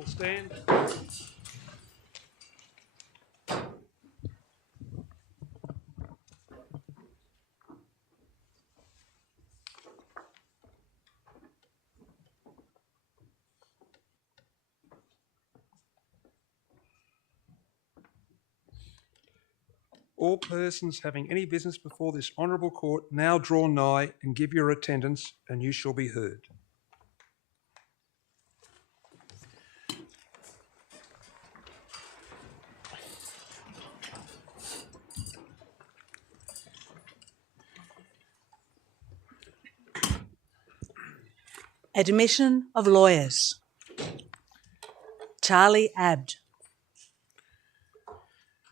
All stand. All persons having any business before this honourable court now draw nigh and give your attendance, and you shall be heard. Admission of lawyers. Charlie Abd.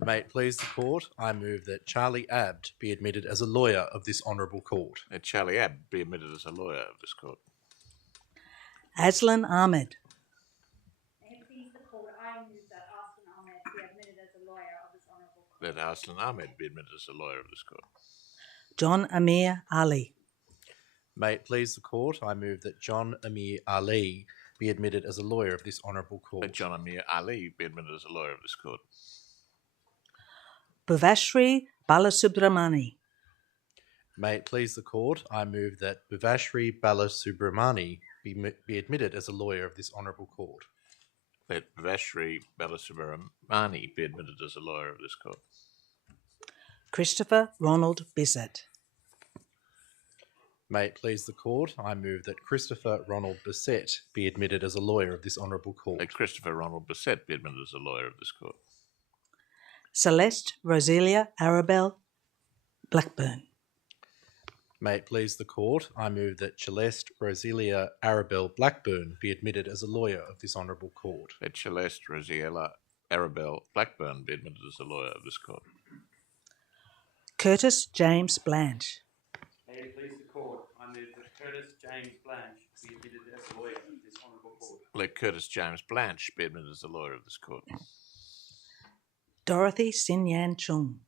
May it please the court, I move that Charlie Abd be admitted as a lawyer of this honourable court. That Charlie Abd be admitted as a lawyer of this court. Aslan Ahmed. May it please the court, I move that Aslan Ahmed be admitted as a lawyer of this honourable court. That Aslan Ahmed be admitted as a lawyer of this court. John Amir Ali. May it please the court, I move that John Amir Ali be admitted as a lawyer of this honourable court. That John Amir Ali be admitted as a lawyer of this court. Bhuvashri Balasubramani. May it please the court, I move that Bhuvashri Balasubramani be admitted as a lawyer of this honourable court. That Vashri Balasubramani be admitted as a lawyer of this court. Christopher Ronald Bissett. May it please the court, I move that Christopher Ronald Bissett be admitted as a lawyer of this honourable court. That Christopher Ronald Bissett be admitted as a lawyer of this court. Celeste Roselia Arabelle Blackburn. May it please the court, I move that Celeste Roselia Arabelle Blackburn be admitted as a lawyer of this honourable court. That Celeste Rosiella Arabelle Blackburn be admitted as a lawyer of this court. Curtis James Blanche. May it please the court, I move that Curtis James Blanche be admitted as a lawyer of this honourable court. Let Curtis James Blanche be admitted as a lawyer of this court. Dorothy Sin Yan Chung.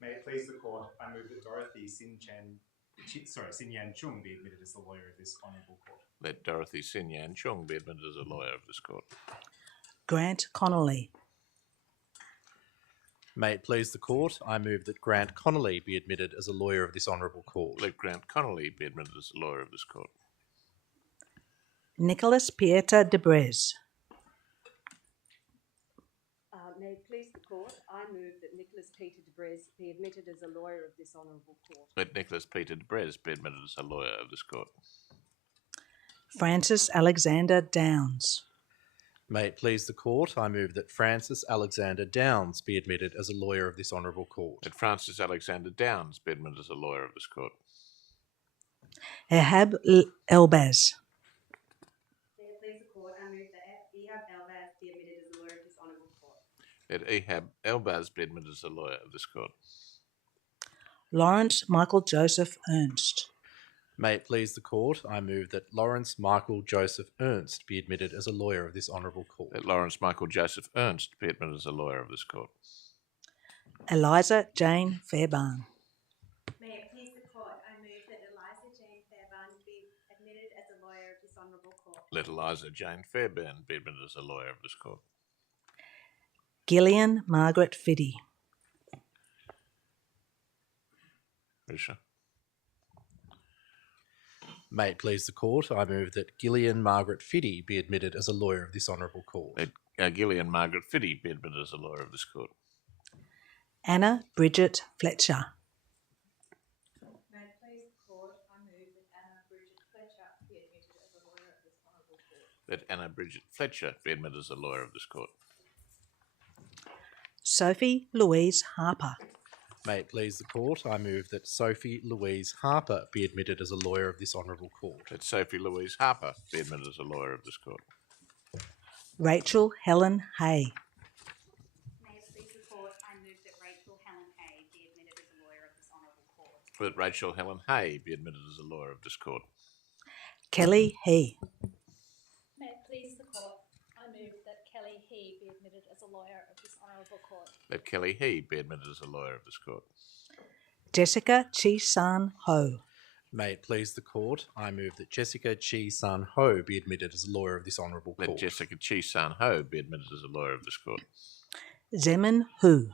May it please the court, I move that Dorothy Sin Yan Chung be admitted as the lawyer of this honourable court. Let Dorothy Sin Yan Chung be admitted as a lawyer of this court. Grant Connolly. May it please the court, I move that Grant Connolly be admitted as a lawyer of this honourable court. Let Grant Connolly be admitted as a lawyer of this court. Nicholas Pieter de Brez. May it please the court, I move that Nicholas Peter de Brez be admitted as a lawyer of this honourable court. Let Nicholas Peter de Brez be admitted as a lawyer of this court. Francis Alexander Downs. May it please the court, I move that Francis Alexander Downs be admitted as a lawyer of this honourable court. Let Francis Alexander Downs be admitted as a lawyer of this court. Ehab Elbaz. May it please the court, I move that Ehab Elbaz be admitted as a lawyer of this honourable court. Let Ehab Elbaz be admitted as a lawyer of this court. Lawrence Michael Joseph Ernst. May it please the court, I move that Lawrence Michael Joseph Ernst be admitted as a lawyer of this honourable court. Let Lawrence Michael Joseph Ernst be admitted as a lawyer of this court. Eliza Jane Fairbairn. May it please the court, I move that Eliza Jane Fairbairn be admitted as a lawyer of this honourable court. Let Eliza Jane Fairbairn be admitted as a lawyer of this court. Gillian Margaret Fiddy. Risha. May it please the court, I move that Gillian Margaret Fiddy be admitted as a lawyer of this honourable court. Let Gillian Margaret Fiddy be admitted as a lawyer of this court. Anna Bridget Fletcher. May it please the court, I move that Anna Bridget Fletcher be admitted as a lawyer of this honourable court. Let Anna Bridget Fletcher be admitted as a lawyer of this court. Sophie Louise Harper. May it please the court, I move that Sophie Louise Harper be admitted as a lawyer of this honourable court. Let Sophie Louise Harper be admitted as a lawyer of this court. Rachel Helen Hay. May it please the court, I move that Rachel Helen Hay be admitted as a lawyer of this honourable court. Let Rachel Helen Hay be admitted as a lawyer of this court. Kelly He. May it please the court, I move that Kelly He be admitted as a lawyer of this honourable court. Let Kelly He be admitted as a lawyer of this court. Jessica Chi San Ho. May it please the court, I move that Jessica Chi San Ho be admitted as a lawyer of this honourable Let court. Jessica Chi San Ho be admitted as a lawyer of this court. Zemin Hu.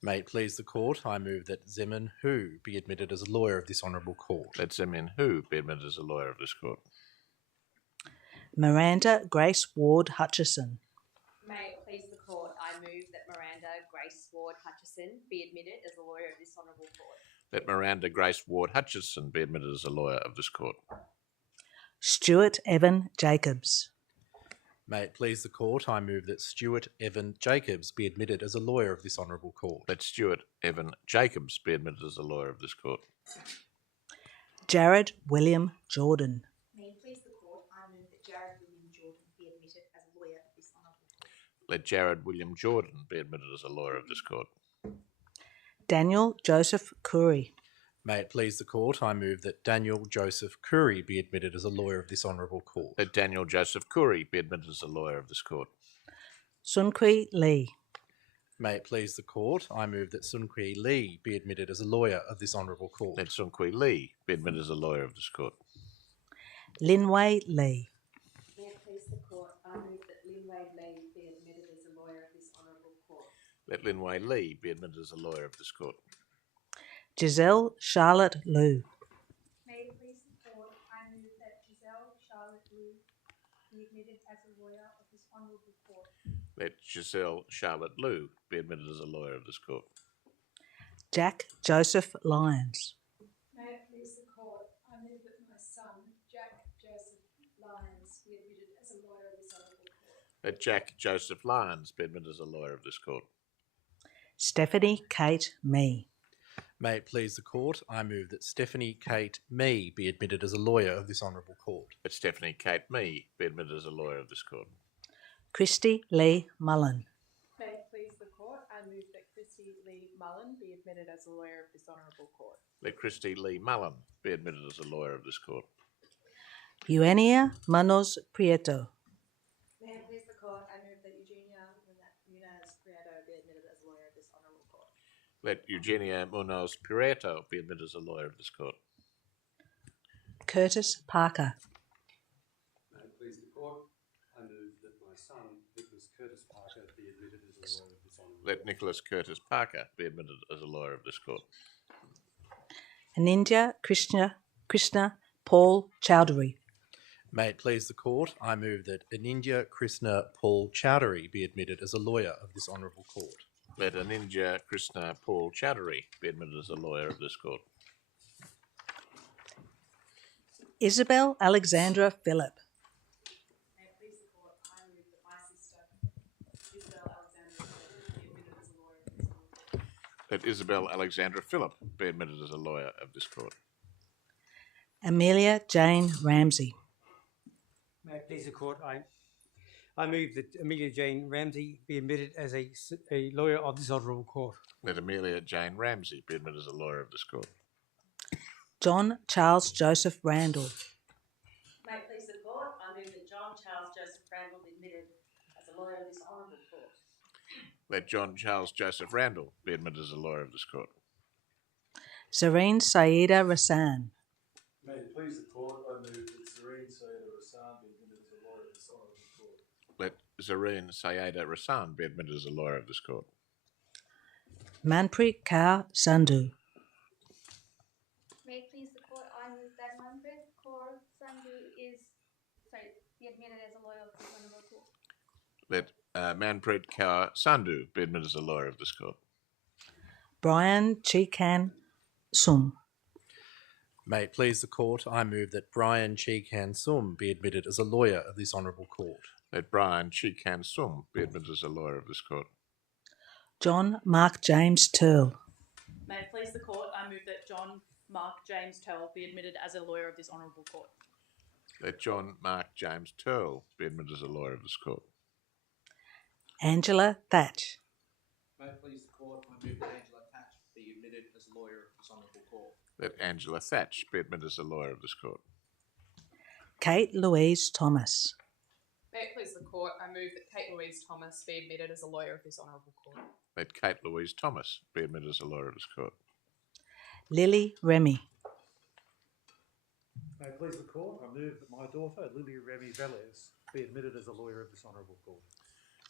May it please the court, I move that Zemin Hu be admitted as a lawyer of this honourable court. Let Zemin Hu be admitted as a lawyer of this court. Miranda Grace Ward Hutchison. May it please the court, I move that Miranda Grace Ward Hutchison be admitted as a lawyer of this honourable court. Let Miranda Grace Ward Hutchison be admitted as a lawyer of this court. Stuart Evan Jacobs. May it please the court, I move that Stuart Evan Jacobs be admitted as a lawyer of this honourable court. Let Stuart Evan Jacobs be admitted as a lawyer of this court. Jared William Jordan. May it please the court, I move that Jared William Jordan be admitted as a lawyer of this honourable court. Let Jared William Jordan be admitted as a lawyer of this court. Daniel Joseph Curry. May it please the court, I move that Daniel Joseph Curry be admitted as a lawyer of this honourable court. Let Daniel Joseph Curry be admitted as a lawyer of this court. Sunkui Lee. May it please the court, I move that Sun Kui Lee be admitted as a lawyer of this honourable court. Let Sun Kui Lee be admitted as a lawyer of this court. Linway Lee. May it please the court, I move that Linway Lee be admitted as a lawyer of this honourable court. Let Linway Lee be admitted as a lawyer of this court. Giselle Charlotte Liu. May it please the court, I move that Giselle Charlotte Liu be admitted as a lawyer of this honourable court. Let Giselle Charlotte Liu be admitted as a lawyer of this court. Jack Joseph Lyons. May it please the court, I move that my son, Jack Joseph Lyons, be admitted as a lawyer of this honourable court. Let Jack Joseph Lyons be admitted as a lawyer of this court. Stephanie Kate Mee. May it please the court, I move that Stephanie Kate Mee be admitted as a lawyer of this honourable court. Let Stephanie Kate Mee be admitted as a lawyer of this court. Christy Lee Mullen. May it please the court, I move that Christy Lee Mullen be admitted as a lawyer of this honourable court. Let Christy Lee Mullen be admitted as a lawyer of this court. Eugenia Manos Prieto. May it please the court, I move that Eugenia Munez Prieto be admitted as a lawyer of this honourable court. Let Eugenia Munoz Pireto be admitted as a lawyer of this court. Curtis Parker. May it please the court, I move that my son, Nicholas Curtis Parker, be admitted as a lawyer of this honourable Let Nicholas Curtis Parker be admitted as a lawyer of this court. Anindya Krishna Paul Chowdhury. May it please the court, I move that Anindya Krishna Paul Chowdhury be admitted as a lawyer of this honourable court. Let Anindya Krishna Paul Chowdhury be admitted as a lawyer of this court. Isabel Alexandra Phillip. May it please the court, I move that my sister, Isabel Alexandra Phillip, be admitted as a lawyer of this honourable court. Let Isabel Alexandra Phillip be admitted as a lawyer of this court. Amelia Jane Ramsey. May it please the court, I move that Amelia Jane Ramsey be admitted as a lawyer of this honourable court. Let Amelia Jane Ramsey be admitted as a lawyer of this court. John Charles Joseph Randall. May it please the court, I move that John Charles Joseph Randall be admitted as a lawyer of this honourable court. Let John Charles Joseph Randall be admitted as a lawyer of this court. Zareen Saida Rassan. May it please the court, I move that Zareen Saida Rassan be admitted as a lawyer of this honourable court. Let Zareen Sayeda Rassan be admitted as a lawyer of this court. Manpreet Kaur Sandhu. May it please the court, I move that Manpreet Kaur Sandhu be admitted as a lawyer of this honourable court. Let Manpreet Kaur Sandhu be admitted as a lawyer of this court. Brian Chikan Sum. May it please the court, I move that Brian Chi Kan Sum be admitted as a lawyer of this honourable court. Let Brian Chi Kan Sum be admitted as a lawyer of this court. John Mark James Turl. May it please the court, I move that John Mark James Turl be admitted as a lawyer of this honourable court. Let John Mark James Turl be admitted as a lawyer of this court. Angela Thatch. May it please the court, I move that Angela Thatch be admitted as a lawyer of this honourable court. Let Angela Thatch be admitted as a lawyer of this court. Kate Louise Thomas. May it please the court, I move that Kate Louise Thomas be admitted as a lawyer of this honourable court. Let Kate Louise Thomas be admitted as a lawyer of this court. Lily Remy. May it please the court, I move that my daughter, Lily Remy Velez, be admitted as a lawyer of this honourable court.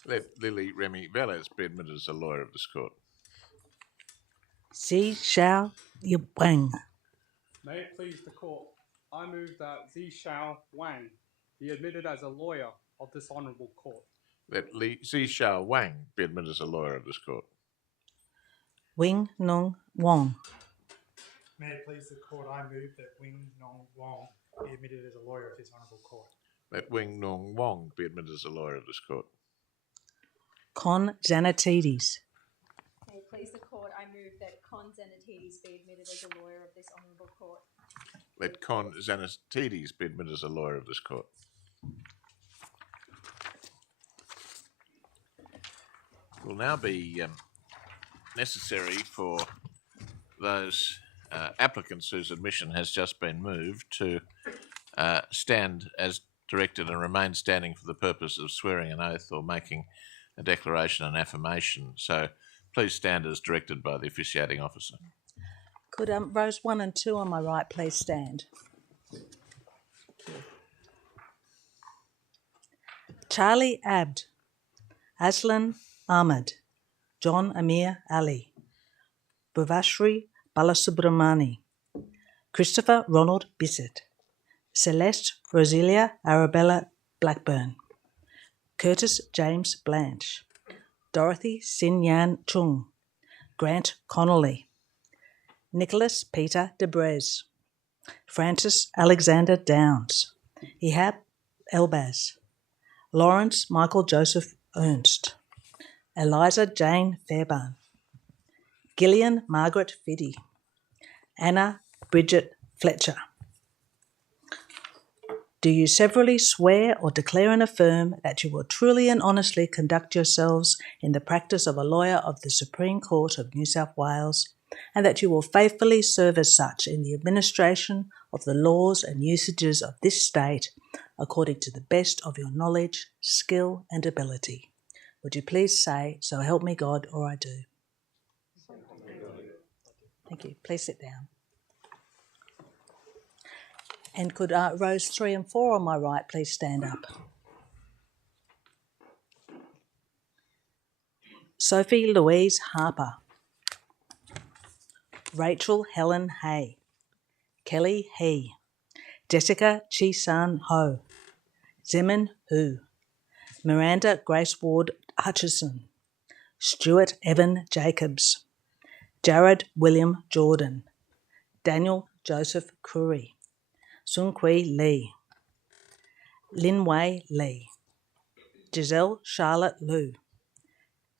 Let Lily Remy Velez be admitted as a lawyer of this court. Zi Xiao Wang. May it please the court, I move that Zishao Wang be admitted as a lawyer of this honourable court. Let Zishao Wang be admitted as a lawyer of this court. Wing Nong Wong. May it please the court, I move that Wing Nong Wong be admitted as a lawyer of this honourable court. Let Wing Nong Wong be admitted as a lawyer of this court. Con Xanatides. May it please the court, I move that Con Xanatides be admitted as a lawyer of this honourable court. Let Con Xanatides be admitted as a lawyer of this court. It will now be necessary for those applicants whose admission has just been moved to stand as directed and remain standing for the purpose of swearing an oath or making a declaration and affirmation. So please stand as directed by the officiating officer. Could rows 1 and 2 on my right please stand? Charlie Abd, Aslan Ahmed, John Amir Ali, Bhuvashri Balasubramani, Christopher Ronald Bissett, Celeste Roselia Arabella Blackburn, Curtis James Blanche, Dorothy Sin Yan Chung, Grant Connolly, Nicholas Peter Debrez, Francis Alexander Downs, Ihab Elbaz, Lawrence Michael Joseph Ernst, Eliza Jane Fairbairn, Gillian Margaret Fiddy, Anna Bridget Fletcher. Do you severally swear or declare and affirm that you will truly and honestly conduct yourselves in the practice of a lawyer of the Supreme Court of New South Wales, and that you will faithfully serve as such in the administration of the laws and usages of this state according to the best of your knowledge, skill and ability? Would you please say, "So help me God," or "I do"? Thank you. Please sit down. And could rows 3 and 4 on my right please stand up? Sophie Louise Harper, Rachel Helen Hay, Kelly He, Jessica Chi-San Ho, Zemin Hu, Miranda Grace Ward Hutchison, Stuart Evan Jacobs, Jared William Jordan, Daniel Joseph Curry, Sun Kui Lee, Lin Wei Lee, Giselle Charlotte Liu,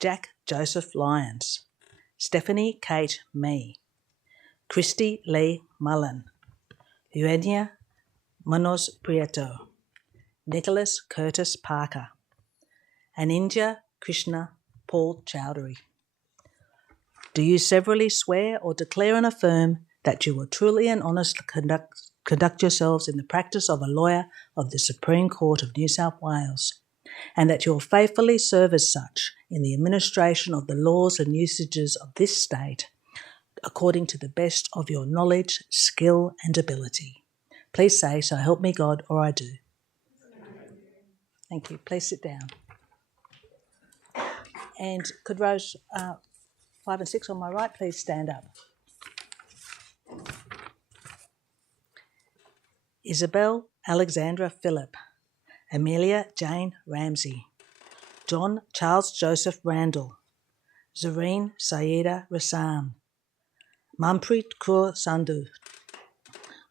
Jack Joseph Lyons, Stephanie Kate Mee, Christy Lee Mullen, Eugenia Manos Prieto, Nicholas Curtis Parker, Aninja Krishna Paul Chowdhury. Do you severally swear or declare and affirm that you will truly and honestly conduct yourselves in the practice of a lawyer of the Supreme Court of New South Wales, and that you will faithfully serve as such in the administration of the laws and usages of this state according to the best of your knowledge, skill and ability? Please say, "So help me God," or "I do." Thank you. Please sit down. And could rows 5 and 6 on my right please stand up? Isabel Alexandra Phillip, Amelia Jane Ramsey, John Charles Joseph Randall, Zareen Saida Rassam, Manpreet Kaur Sandhu,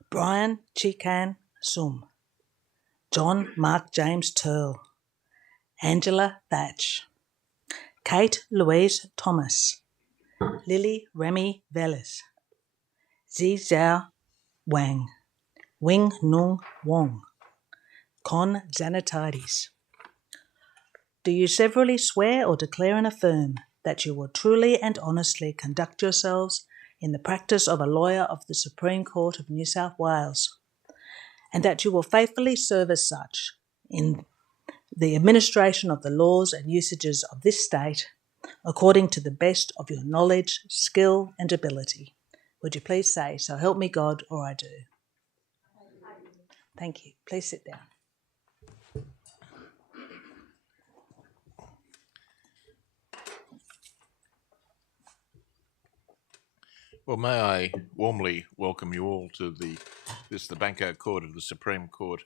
Brian Chikan Sum, John Mark James Turl, Angela Thatch, Kate Louise Thomas, Lily Remy Velez, Zi Xiao Wang, Wing Nung Wong, Con Xanatides. Do you severally swear or declare and affirm that you will truly and honestly conduct yourselves in the practice of a lawyer of the Supreme Court of New South Wales, and that you will faithfully serve as such in the administration of the laws and usages of this state according to the best of your knowledge, skill and ability? Would you please say, "So help me God," or "I do"? Thank you. Please sit down. Well, may I warmly welcome you all to the Banco Court of the Supreme Court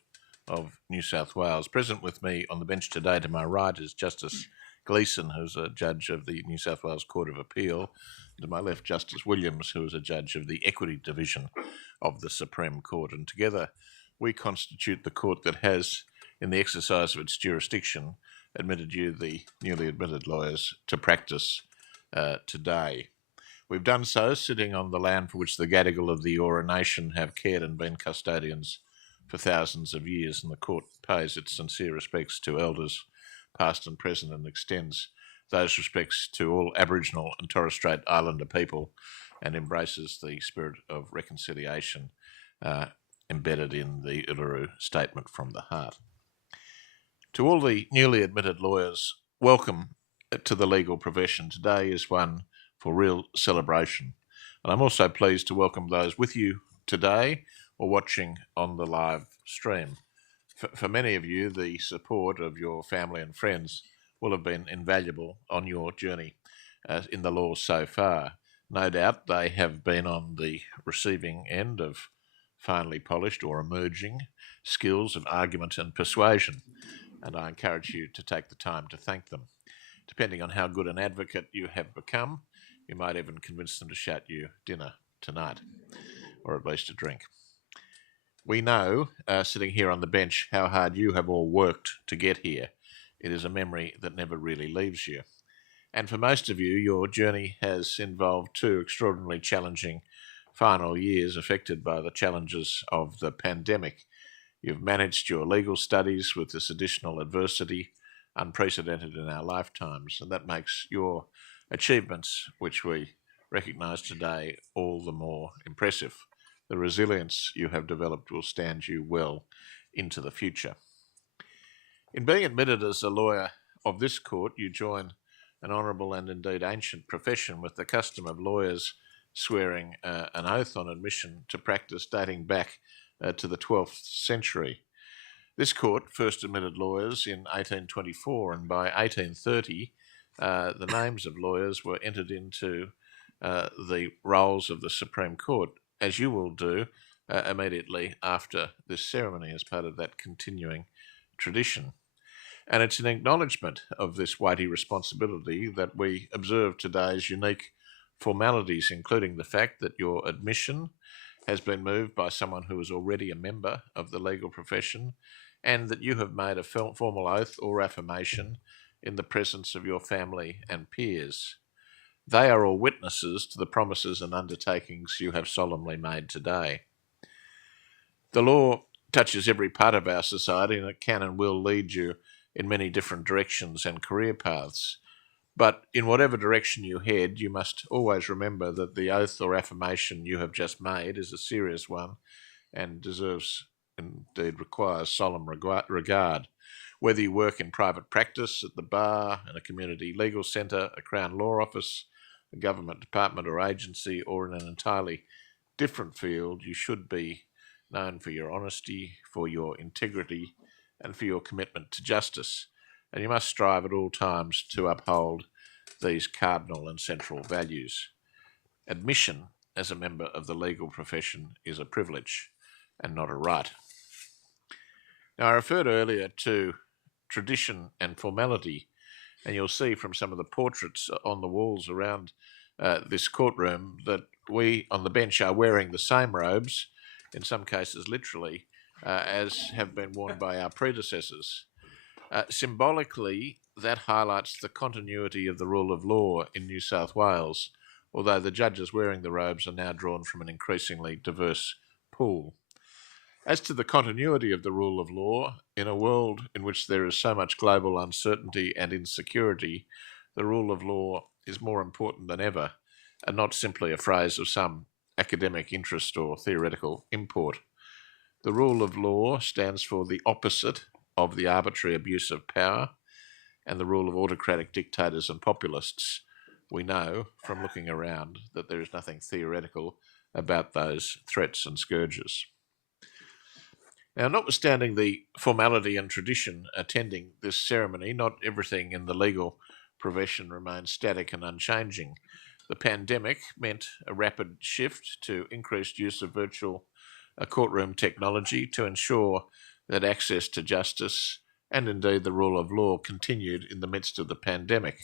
of New South Wales. Present with me on the bench today to my right is Justice Gleeson, who's a judge of the New South Wales Court of Appeal. To my left, Justice Williams, who is a judge of the Equity Division of the Supreme Court. And together we constitute the court that has, in the exercise of its jurisdiction, admitted you, the newly admitted lawyers, to practice today. We've done so sitting on the land for which the Gadigal of the Eora Nation have cared and been custodians for thousands of years, and the court pays its sincere respects to elders past and present and extends those respects to all Aboriginal and Torres Strait Islander people and embraces the spirit of reconciliation embedded in the Uluru Statement from the Heart. To all the newly admitted lawyers, welcome to the legal profession. Today is one for real celebration. And I'm also pleased to welcome those with you today or watching on the live stream. For many of you, the support of your family and friends will have been invaluable on your journey in the law so far. No doubt they have been on the receiving end of finely polished or emerging skills of argument and persuasion, and I encourage you to take the time to thank them. Depending on how good an advocate you have become, you might even convince them to shout you dinner tonight, or at least a drink. We know, sitting here on the bench, how hard you have all worked to get here. It is a memory that never really leaves you. And for most of you, your journey has involved 2 extraordinarily challenging final years affected by the challenges of the pandemic. You've managed your legal studies with this additional adversity, unprecedented in our lifetimes, and that makes your achievements, which we recognise today, all the more impressive. The resilience you have developed will stand you well into the future. In being admitted as a lawyer of this court, you join an honourable and indeed ancient profession with the custom of lawyers swearing an oath on admission to practice dating back to the 12th century. This court first admitted lawyers in 1824, and by 1830, the names of lawyers were entered into the rolls of the Supreme Court, as you will do immediately after this ceremony as part of that continuing tradition. And it's an acknowledgement of this weighty responsibility that we observe today's unique formalities, including the fact that your admission has been moved by someone who is already a member of the legal profession, and that you have made a formal oath or affirmation in the presence of your family and peers. They are all witnesses to the promises and undertakings you have solemnly made today. The law touches every part of our society, and it can and will lead you in many different directions and career paths. But in whatever direction you head, you must always remember that the oath or affirmation you have just made is a serious one and deserves, indeed requires, solemn regard. Whether you work in private practice, at the bar, in a community legal centre, a Crown Law Office, a government department or agency, or in an entirely different field, you should be known for your honesty, for your integrity, and for your commitment to justice. And you must strive at all times to uphold these cardinal and central values. Admission as a member of the legal profession is a privilege and not a right. Now, I referred earlier to tradition and formality, and you'll see from some of the portraits on the walls around this courtroom that we on the bench are wearing the same robes, in some cases literally, as have been worn by our predecessors. Symbolically, that highlights the continuity of the rule of law in New South Wales, although the judges wearing the robes are now drawn from an increasingly diverse pool. As to the continuity of the rule of law, in a world in which there is so much global uncertainty and insecurity, the rule of law is more important than ever, and not simply a phrase of some academic interest or theoretical import. The rule of law stands for the opposite of the arbitrary abuse of power and the rule of autocratic dictators and populists. We know from looking around that there is nothing theoretical about those threats and scourges. Now, notwithstanding the formality and tradition attending this ceremony, not everything in the legal profession remains static and unchanging. The pandemic meant a rapid shift to increased use of virtual courtroom technology to ensure that access to justice and indeed the rule of law continued in the midst of the pandemic.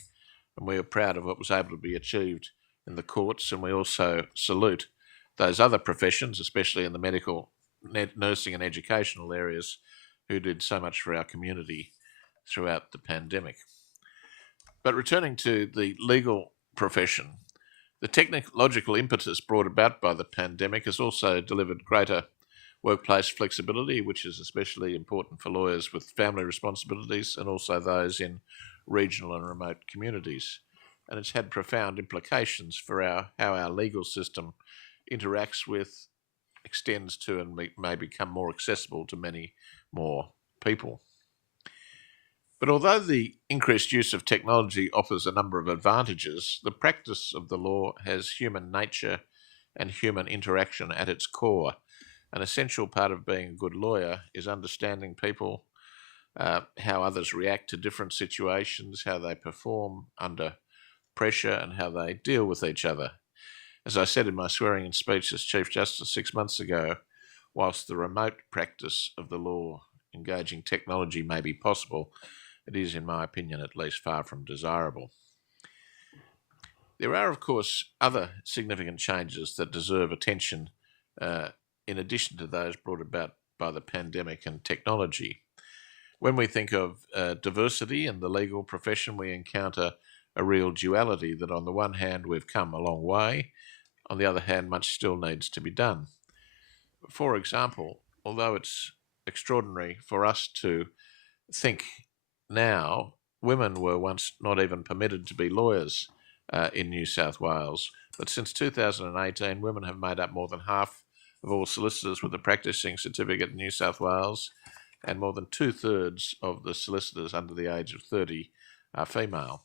And we are proud of what was able to be achieved in the courts, and we also salute those other professions, especially in the medical, nursing, and educational areas, who did so much for our community throughout the pandemic. But returning to the legal profession, the technological impetus brought about by the pandemic has also delivered greater workplace flexibility, which is especially important for lawyers with family responsibilities and also those in regional and remote communities. And it's had profound implications for how our legal system interacts with, extends to, and may become more accessible to many more people. But although the increased use of technology offers a number of advantages, the practice of the law has human nature and human interaction at its core. An essential part of being a good lawyer is understanding people, how others react to different situations, how they perform under pressure, and how they deal with each other. As I said in my swearing-in speech as Chief Justice 6 months ago, whilst the remote practice of the law engaging technology may be possible, it is, in my opinion, at least far from desirable. There are, of course, other significant changes that deserve attention in addition to those brought about by the pandemic and technology. When we think of diversity in the legal profession, we encounter a real duality that on the one hand we've come a long way, on the other hand much still needs to be done. For example, although it's extraordinary for us to think now, women were once not even permitted to be lawyers in New South Wales, but since 2018 women have made up more than half of all solicitors with a practicing certificate in New South Wales, and more than 2/3 of the solicitors under the age of 30 are female.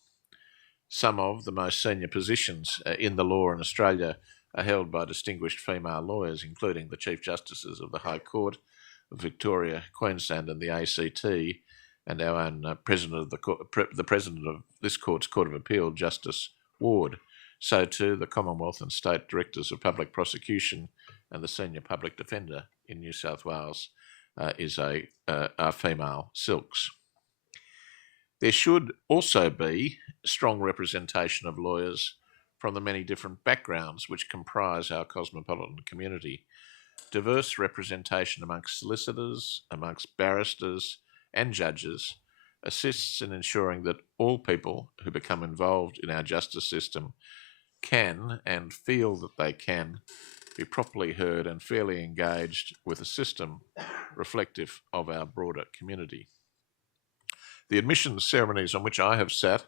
Some of the most senior positions in the law in Australia are held by distinguished female lawyers, including the Chief Justices of the High Court of Victoria, Queensland and the ACT, and our own President of the President of this Court's Court of Appeal, Justice Ward. So too the Commonwealth and State Directors of Public Prosecution and the Senior Public Defender in New South Wales are female silks. There should also be strong representation of lawyers from the many different backgrounds which comprise our cosmopolitan community. Diverse representation amongst solicitors, amongst barristers and judges assists in ensuring that all people who become involved in our justice system can and feel that they can be properly heard and fairly engaged with a system reflective of our broader community. The admissions ceremonies on which I have sat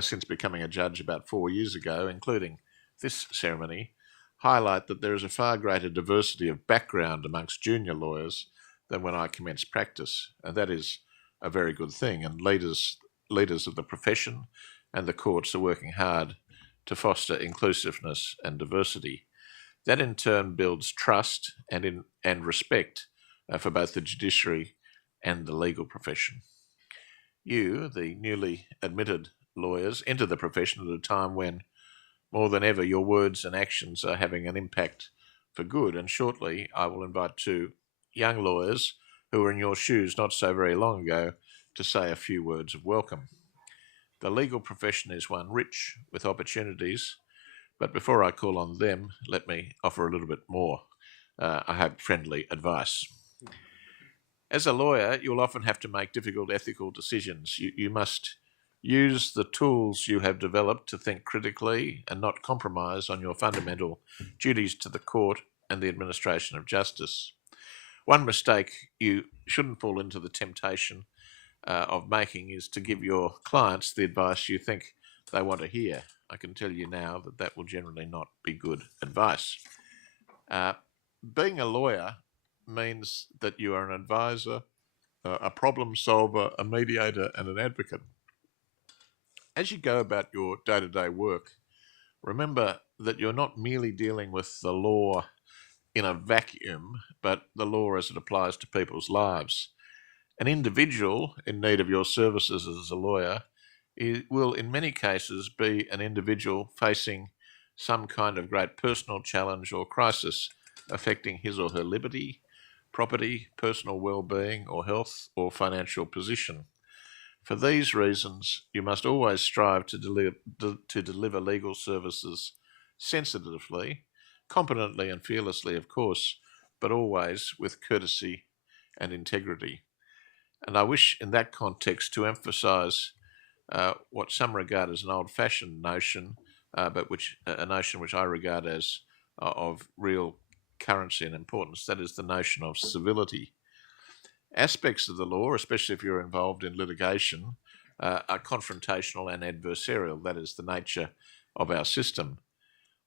since becoming a judge about 4 years ago, including this ceremony, highlight that there is a far greater diversity of background amongst junior lawyers than when I commenced practice, and that is a very good thing, and leaders of the profession and the courts are working hard to foster inclusiveness and diversity. That in turn builds trust and respect for both the judiciary and the legal profession. You, the newly admitted lawyers, enter the profession at a time when, more than ever, your words and actions are having an impact for good, and shortly I will invite 2 young lawyers who were in your shoes not so very long ago to say a few words of welcome. The legal profession is one rich with opportunities, but before I call on them, let me offer a little bit more, I hope, friendly advice. As a lawyer, you'll often have to make difficult ethical decisions. You must use the tools you have developed to think critically and not compromise on your fundamental duties to the court and the administration of justice. One mistake you shouldn't fall into the temptation of making is to give your clients the advice you think they want to hear. I can tell you now that that will generally not be good advice. Being a lawyer means that you are an advisor, a problem solver, a mediator, and an advocate. As you go about your day-to-day work, remember that you're not merely dealing with the law in a vacuum, but the law as it applies to people's lives. An individual in need of your services as a lawyer will, in many cases, be an individual facing some kind of great personal challenge or crisis affecting his or her liberty, property, personal well-being or health or financial position. For these reasons, you must always strive to deliver legal services sensitively, competently and fearlessly, of course, but always with courtesy and integrity. And I wish in that context to emphasise what some regard as an old-fashioned notion, but which a notion which I regard as of real currency and importance. That is the notion of civility. Aspects of the law, especially if you're involved in litigation, are confrontational and adversarial. That is the nature of our system.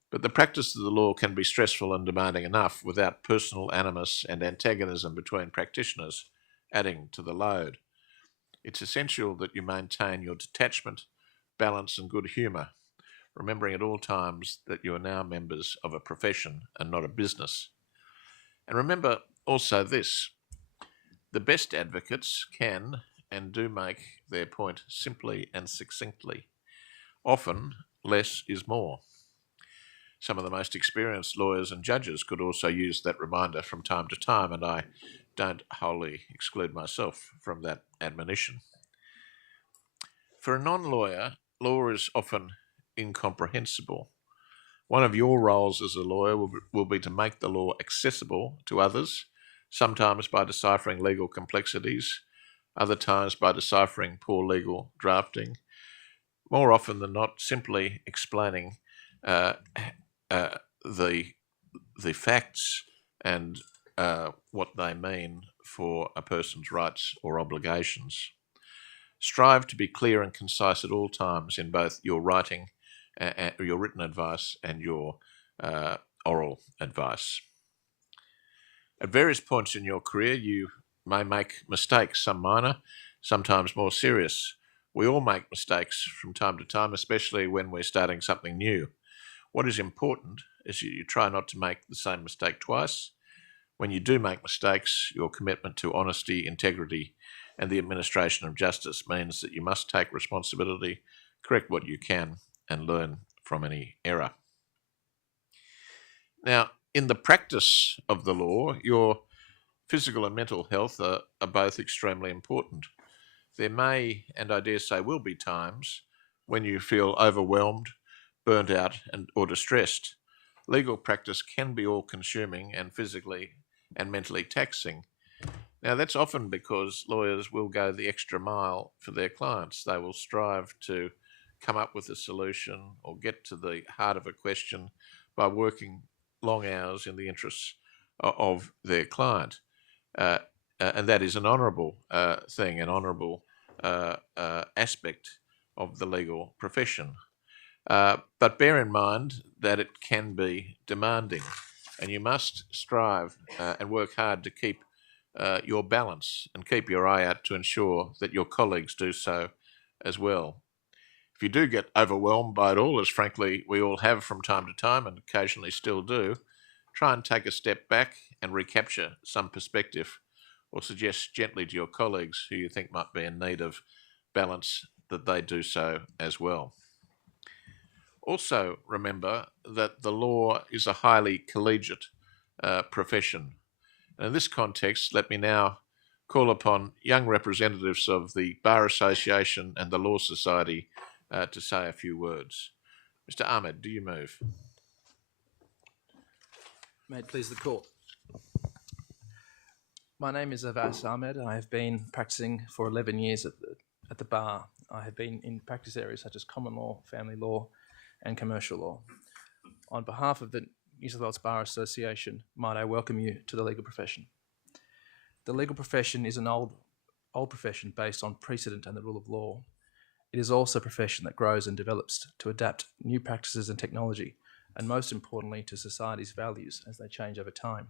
But the practice of the law can be stressful and demanding enough without personal animus and antagonism between practitioners adding to the load. It's essential that you maintain your detachment, balance, and good humour, remembering at all times that you are now members of a profession and not a business. And remember also this: the best advocates can and do make their point simply and succinctly. Often, less is more. Some of the most experienced lawyers and judges could also use that reminder from time to time, and I don't wholly exclude myself from that admonition. For a non-lawyer, law is often incomprehensible. One of your roles as a lawyer will be to make the law accessible to others, sometimes by deciphering legal complexities, other times by deciphering poor legal drafting, more often than not simply explaining the facts and what they mean for a person's rights or obligations. Strive to be clear and concise at all times in both your writing, your written advice and your oral advice. At various points in your career, you may make mistakes, some minor, sometimes more serious. We all make mistakes from time to time, especially when we're starting something new. What is important is you try not to make the same mistake twice. When you do make mistakes, your commitment to honesty, integrity, and the administration of justice means that you must take responsibility, correct what you can, and learn from any error. Now, in the practice of the law, your physical and mental health are both extremely important. There may, and I dare say will be, times when you feel overwhelmed, burnt out, or distressed. Legal practice can be all-consuming and physically and mentally taxing. Now, that's often because lawyers will go the extra mile for their clients. They will strive to come up with a solution or get to the heart of a question by working long hours in the interests of their client. And that is an honourable thing, an honourable aspect of the legal profession. But bear in mind that it can be demanding, and you must strive and work hard to keep your balance and keep your eye out to ensure that your colleagues do so as well. If you do get overwhelmed by it all, as frankly we all have from time to time and occasionally still do, try and take a step back and recapture some perspective, or suggest gently to your colleagues who you think might be in need of balance that they do so as well. Also remember that the law is a highly collegiate profession. And in this context, let me now call upon young representatives of the Bar Association and the Law Society to say a few words. Mr. Ahmed, do you move? May it please the court. My name is Avas Ahmed. I have been practicing for 11 years at the bar. I have been in practice areas such as common law, family law, and commercial law. On behalf of the New South Wales Bar Association, might I welcome you to the legal profession. The legal profession is an old profession based on precedent and the rule of law. It is also a profession that grows and develops to adapt new practices and technology, and most importantly to society's values as they change over time.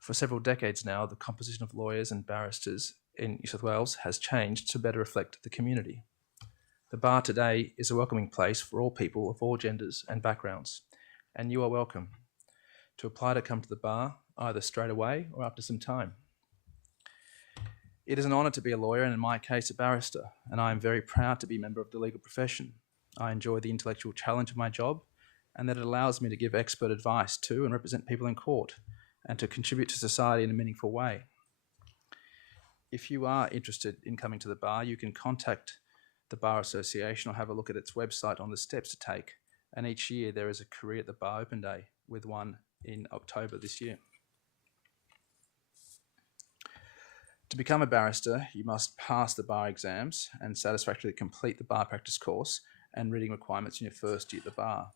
For several decades now, the composition of lawyers and barristers in New South Wales has changed to better reflect the community. The bar today is a welcoming place for all people of all genders and backgrounds, and you are welcome. to apply to come to the bar either straight away or after some time. It is an honour to be a lawyer, and in my case a barrister, and I am very proud to be a member of the legal profession. I enjoy the intellectual challenge of my job, and that it allows me to give expert advice to and represent people in court, and to contribute to society in a meaningful way. If you are interested in coming to the bar, you can contact the Bar Association or have a look at its website on the steps to take, and each year there is a Career at the Bar Open Day, with one in October this year. To become a barrister, you must pass the bar exams and satisfactorily complete the bar practice course and reading requirements in your first year at the bar.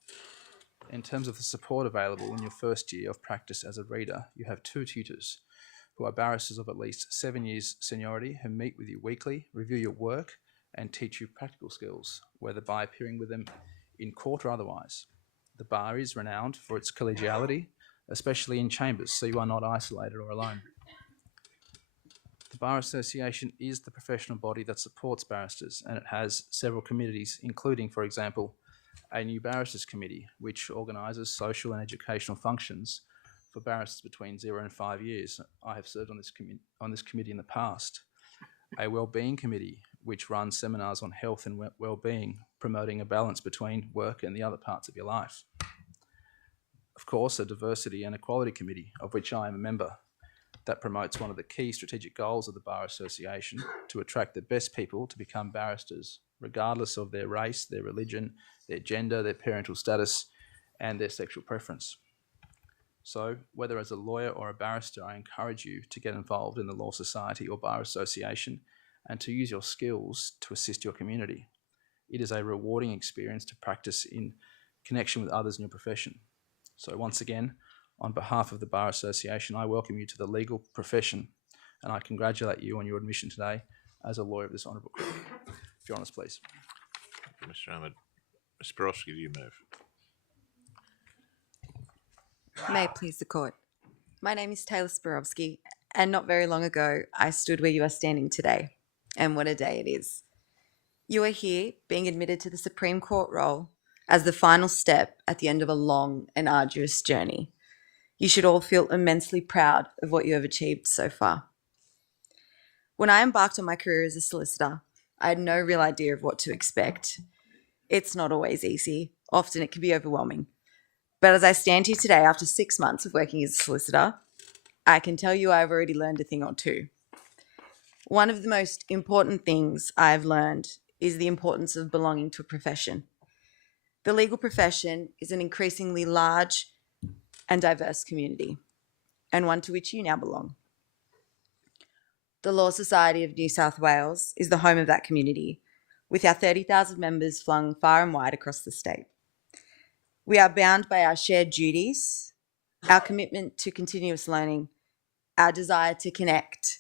In terms of the support available in your first year of practice as a reader, you have 2 tutors who are barristers of at least 7 years seniority who meet with you weekly, review your work, and teach you practical skills, whether by appearing with them in court or otherwise. The bar is renowned for its collegiality, especially in chambers, so you are not isolated or alone. The Bar Association is the professional body that supports barristers, and it has several committees, including, for example, a new barristers committee, which organises social and educational functions for barristers between 0 and 5 years. I have served on this committee in the past. A wellbeing committee, which runs seminars on health and wellbeing, promoting a balance between work and the other parts of your life. Of course, a diversity and equality committee, of which I am a member, that promotes one of the key strategic goals of the Bar Association, to attract the best people to become barristers, regardless of their race, their religion, their gender, their parental status, and their sexual preference. So, whether as a lawyer or a barrister, I encourage you to get involved in the Law Society or Bar Association and to use your skills to assist your community. It is a rewarding experience to practice in connection with others in your profession. So once again, on behalf of the Bar Association, I welcome you to the legal profession, and I congratulate you on your admission today as a lawyer of this honourable court. If you're honest, please. Thank you, Mr. Ahmed. Ms. Borowski, do you move? May it please the court. My name is Taylor Spirovsky, and not very long ago, I stood where you are standing today. And what a day it is. You are here being admitted to the Supreme Court role as the final step at the end of a long and arduous journey. You should all feel immensely proud of what you have achieved so far. When I embarked on my career as a solicitor, I had no real idea of what to expect. It's not always easy. Often it can be overwhelming. But as I stand here today after 6 months of working as a solicitor, I can tell you I've already learned a thing or two. One of the most important things I've learned is the importance of belonging to a profession. The legal profession is an increasingly large and diverse community, and one to which you now belong. The Law Society of New South Wales is the home of that community, with our 30,000 members flung far and wide across the state. We are bound by our shared duties, our commitment to continuous learning, our desire to connect,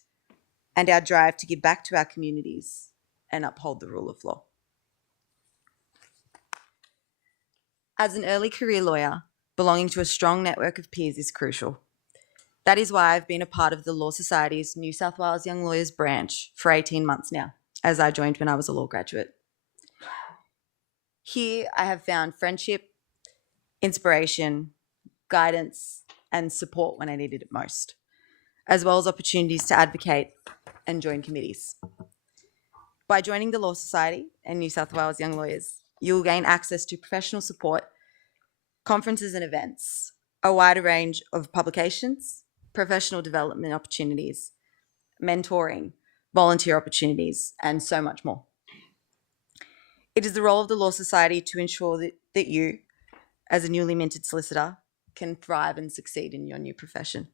and our drive to give back to our communities and uphold the rule of law. As an early career lawyer, belonging to a strong network of peers is crucial. That is why I've been a part of the Law Society's New South Wales Young Lawyers branch for 18 months now, as I joined when I was a law graduate. Here, I have found friendship, inspiration, guidance, and support when I needed it most, as well as opportunities to advocate and join committees. By joining the Law Society and New South Wales Young Lawyers, you will gain access to professional support, conferences and events, a wider range of publications, professional development opportunities, mentoring, volunteer opportunities, and so much more. It is the role of the Law Society to ensure that you, as a newly minted solicitor, can thrive and succeed in your new profession.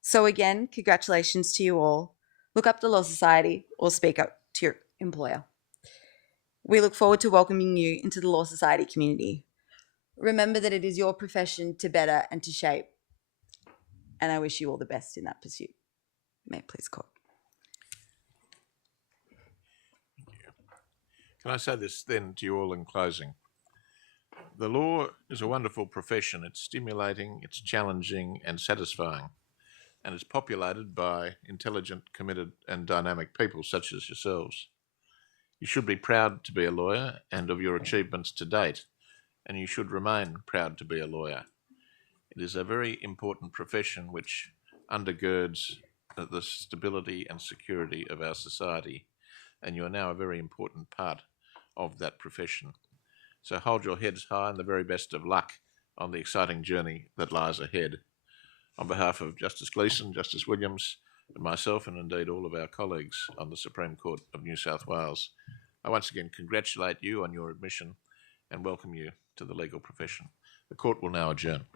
So again, congratulations to you all. Look up the Law Society or speak up to your employer. We look forward to welcoming you into the Law Society community. Remember that it is your profession to better and to shape, and I wish you all the best in that pursuit. May it please court. Can I say this then to you all in closing? The law is a wonderful profession. It's stimulating, it's challenging and satisfying, and it's populated by intelligent, committed and dynamic people such as yourselves. You should be proud to be a lawyer and of your achievements to date, and you should remain proud to be a lawyer. It is a very important profession which undergirds the stability and security of our society, and you are now a very important part of that profession. So hold your heads high and the very best of luck on the exciting journey that lies ahead. On behalf of Justice Gleeson, Justice Williams, and myself, and indeed all of our colleagues on the Supreme Court of New South Wales, I once again congratulate you on your admission and welcome you to the legal profession. The court will now adjourn.